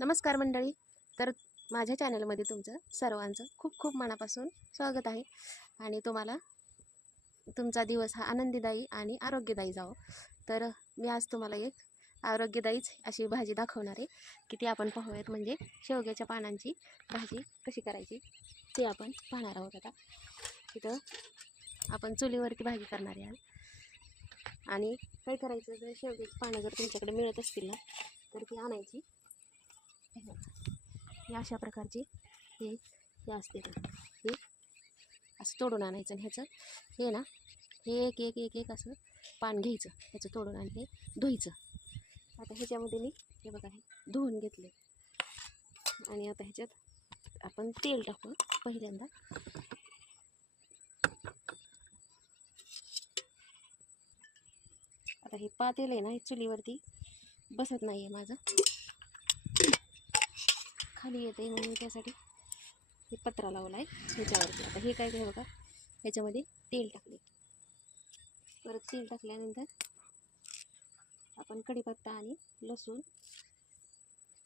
नमस्कार मंडळी. तर माझ्या चॅनलमध्ये तुमचं सर्वांचं खूप खूप मनापासून स्वागत आहे. आणि तुम्हाला तुमचा दिवस हा आनंदीदायी आणि आरोग्यदायी जावो. तर मी आज तुम्हाला एक आरोग्यदायीच अशी भाजी दाखवणार आहे की ती आपण पाहूयात. म्हणजे शेवग्याच्या पानांची भाजी कशी करायची ते आपण पाहणार आहोत आता. तिथं आपण चुलीवरती भाजी करणार आहे. आणि काय करायचं जर शेवग्याची पानं जर तुमच्याकडे मिळत असतील ना तर ती आणायची. हे अशा प्रकारचे हे हे असते हे असं तोडून आणायचं आणि ह्याचं हे ना हे एक एक एक एक असं पान घ्यायचं ह्याचं तोडून आणि हे धुईचं आता ह्याच्यामध्ये मी हे बघा हे धुवून घेतले. आणि आता ह्याच्यात आपण तेल टाकू पहिल्यांदा आता हे पातेल आहे ना हे चुलीवरती बसत नाही आहे माझं. खाली येते म्हणून त्यासाठी हे पत्रा लावला आहे ह्याच्यावरती. आता हे काय काय बघा ह्याच्यामध्ये तेल टाकले परत तेल टाकल्यानंतर आपण कढीपत्ता आणि लसूण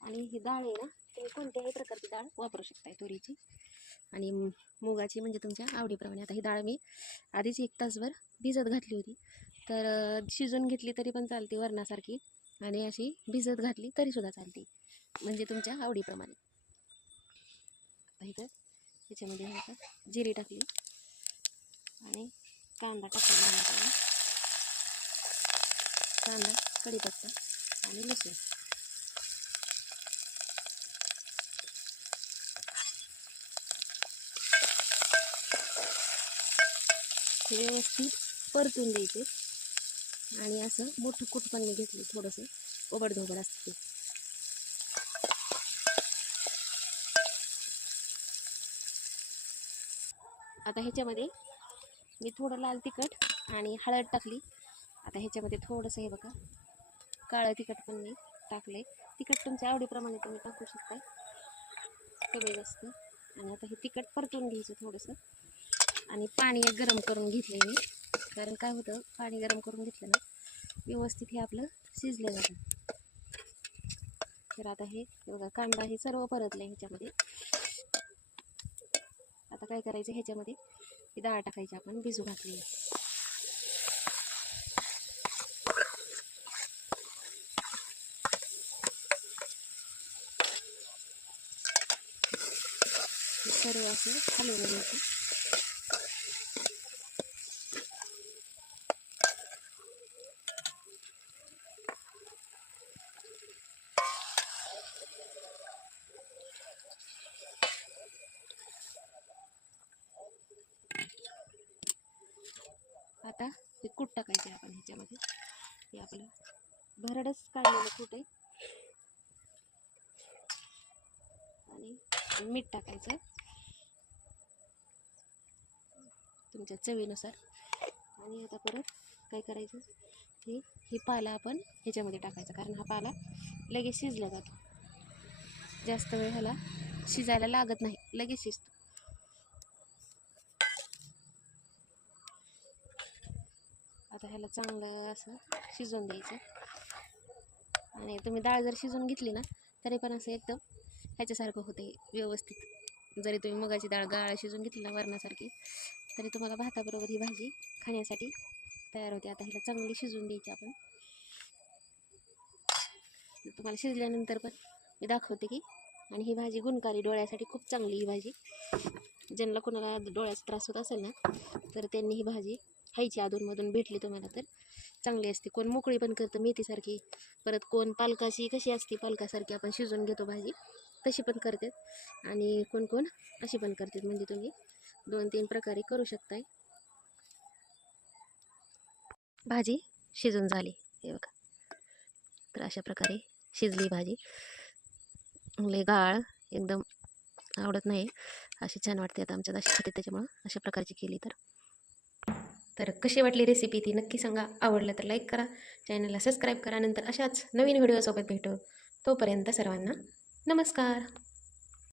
आणि ही डाळ आहे ना तुम्ही कोणत्याही प्रकारची डाळ वापरू शकताय तुरीची. आणि मुगाची म्हणजे तुमच्या आवडीप्रमाणे. आता ही डाळ मी आधीच एक तासभर भिजत घातली होती. तर शिजून घेतली तरी पण चालते वरणासारखी. आणि अशी भिजत घातली तरीसुद्धा चालते. म्हणजे तुमच्या आवडीप्रमाणे. आता इथं त्याच्यामध्ये आता जिरी टाकली. आणि कांदा टाकला कांदा कढीपत्ता आणि लसूण. व्यवस्थित परतून द्यायचे आणि असं मोठं कुट पण मी घेतलं थोडंसं ओबडधोबड असते आता ह्याच्यामध्ये मी थोडं लाल तिखट आणि हळद टाकली. आता ह्याच्यामध्ये थोडंसं हे बघा काळं तिखट पण मी टाकले तिखट तुमच्या आवडीप्रमाणे तुम्ही टाकू शकता कमी जास्त. आणि आता हे तिखट परतून घ्यायचं थोडंसं. आणि पाणी गरम करून घेतले मी. कारण काय होतं पाणी गरम करून घेतलं ना व्यवस्थित हे आपलं शिजलं जातं. तर आता हे बघा कांदा हे सर्व परतलं ह्याच्यामध्ये. काय करायचं ह्याच्यामध्ये? ही डाळ टाकायची आपण भिजू घातली सर्व असं हलवून घ्यायचं. आता हे कूट टाकायचे आपण ह्याच्यामध्ये. हे आपलं भरडच काढलेलं कूट आहे. आणि मीठ टाकायचं. तुमच्या चवीनुसार. आणि आता परत काय करायचं? हे हे पाला आपण ह्याच्यामध्ये टाकायचा. कारण हा पाला लगेच शिजला जातो. जास्त वेळ ह्याला शिजायला लागत नाही. लगेच शिजतो. आता ह्याला चांगलं असं शिजवून द्यायचं. आणि तुम्ही डाळ जर शिजवून घेतली ना तरी पण असं एकदम ह्याच्यासारखं होते व्यवस्थित. जरी तुम्ही मुगाची डाळ गाळ शिजवून घेतली ना वरणासारखी तरी तुम्हाला भाताबरोबर ही भाजी खाण्यासाठी तयार होते. आता ह्याला चांगली शिजवून द्यायची आपण. तुम्हाला शिजल्यानंतर पण मी दाखवते की आणि ही भाजी गुणकारी डोळ्यासाठी खूप चांगली ही भाजी. ज्यांना कोणाला डोळ्याचा त्रास होत असेल ना तर त्यांनी ही भाजी खायची अधूनमधून भेटली तुम्हाला तर चांगली असते. कोण मोकळी पण करतं मेथीसारखी. परत कोण पालकाची कशी असते पालकासारखी आपण शिजवून घेतो भाजी तशी पण करतात आणि कोण कोण अशी पण करतात म्हणजे तुम्ही दोन तीन प्रकारे करू शकताय. भाजी शिजून झाली. हे बघा. तर अशा प्रकारे शिजली भाजी. लय गाळ एकदम आवडत नाही. अशी छान वाटते आता आमच्यात अशी खाते त्याच्यामुळं अशा प्रकारची केली तर. तर कशी वाटली रेसिपी ती नक्की सांगा. आवडलं तर लाईक करा. चॅनलला सबस्क्राईब करा. नंतर अशाच नवीन व्हिडिओसोबत भेटू. तोपर्यंत सर्वांना नमस्कार.